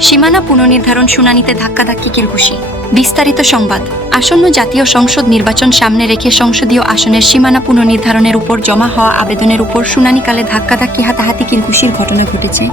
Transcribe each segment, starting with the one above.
সীমানা পুনর্নির্ধারণ শুনানিতে ধাক্কাধাক্কি কিলঘুষি বিস্তারিত সংবাদ। আসন্ন জাতীয় সংসদ নির্বাচন সামনে রেখে সংসদীয় আসনের সীমানা পুনর্নির্ধারণের উপর জমা হওয়া আবেদনের উপর শুনানিকালে ধাক্কাধাক্কি হাতাহাতি কিলঘুষির ঘটনা ঘটেছে।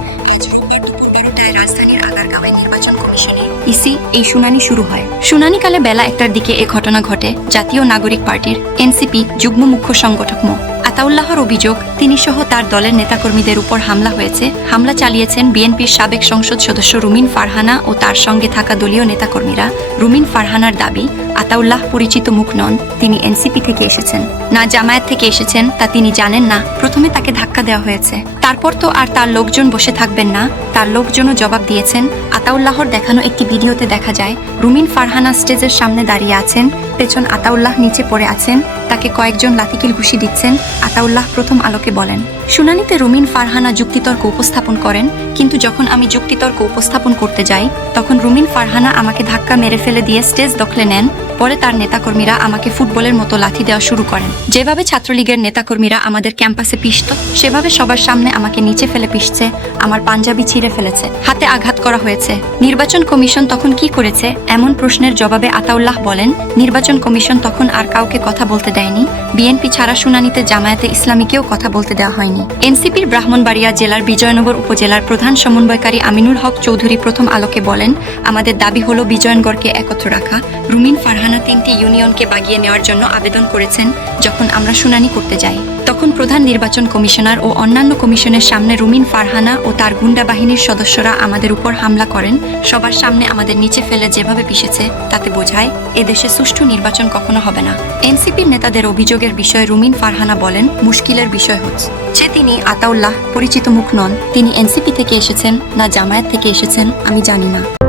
ইসি এই শুনানি শুরু হয়। শুনানিকালে বেলা একটার দিকে এ ঘটনা ঘটে। জাতীয় নাগরিক পার্টির এনসিপি যুগ্ম মুখ্য সংগঠক মো। আতাউল্লাহর অভিযোগ তিনি সহ তার দলের নেতাকর্মীদের উপর হামলা হয়েছে। হামলা চালিয়েছেন বিএনপির সাবেক সংসদ সদস্য রুমিন ফারহানা ও তার সঙ্গে থাকা দলীয় নেতাকর্মীরা। রুমিন ফারহানার দাবি, আতাউল্লাহ পরিচিত মুখ নন, তিনি এনসিপি থেকে এসেছেন। না জামায়াত থেকে এসেছেন, তা তিনি জানেন না। প্রথমে তাকে ধাক্কা দেওয়া হয়েছে। তারপর তো আর তার লোকজন বসে থাকবেন না। তার লোকজনও জবাব দিয়েছেন, আতাউল্লাহর দেখানো একটি ভিডিওতে দেখা যায়, রুমিন ফারহানা স্টেজের সামনে দাঁড়িয়ে আছেন, পেছন আতাউল্লাহ নিচে পড়ে আছেন তাকে কয়েকজন লাথিকিল ঘুষি দিচ্ছেন, আতাউল্লাহ প্রথম আলোকে বলেন। শুনানিতে রুমিন ফারহানা যুক্তিতর্ক উপস্থাপন করেন, কিন্তু যখন আমি যুক্তিতর্ক উপস্থাপন করতে যাই, তখন রুমিন ফারহানা আমাকে ধাক্কা মেরে ফেলে দিয়ে স্টেজ দখলে নেন, পরে তার নেতাকর্মীরা আমাকে ফুটবলের মতো লাথি দেওয়া শুরু করেন। যেভাবে ছাত্রলীগের নেতাকর্মীরা আমাদের ক্যাম্পাসে পিষত, সেভাবে সবার সামনে আমাকে নিচে ফেলে পিষছে, আমার পাঞ্জাবি ছিঁড়ে ফেলেছে, হাতে আঘাত করা হয়েছে। নির্বাচন কমিশন তখন কি করেছে, এমন প্রশ্নের জবাবে আতাউল্লাহ বলেন, নির্বাচন কমিশন তখন আর কাউকে কথা বলতে দেয়নি। বিএনপি ছাড়া শুনানিতে জামায়াতে ইসলামীকেও কথা বলতে দেওয়া হয়নি। এনসিপির ব্রাহ্মণবাড়িয়া জেলার বিজয়নগর উপজেলার প্রধান সমন্বয়কারী আমিনুল হক চৌধুরী প্রথম আলোকে বলেন, আমাদের দাবি হলো বিজয়নগরকে একত্র রাখা। রুমিন ফারহানা তিনটি ইউনিয়নকে বাগিয়ে নেওয়ার জন্য আবেদন করেছেন যখন আমরা শুনানি করতে যাই। তখন প্রধান নির্বাচন কমিশনার ও অন্যান্য কমিশনের সামনে রুমিন ফারহানা ও তার গুন্ডা বাহিনীর সদস্যরা আমাদের উপর হামলা করেন। সবার সামনে আমাদের নিচে ফেলে যেভাবে পিষেছে, তাতে বোঝায়, এদেশে সুষ্ঠু নির্বাচন কখনো হবে না। এনসিপির নেতাদের অভিযোগের বিষয়ে রুমিন ফারহানা বলেন, মুশকিলের বিষয় হচ্ছে। যে তিনি আতাউল্লাহ, পরিচিত মুখ নন। তিনি এনসিপি থেকে এসেছেন না জামায়াত থেকে এসেছেন, আমি জানি না।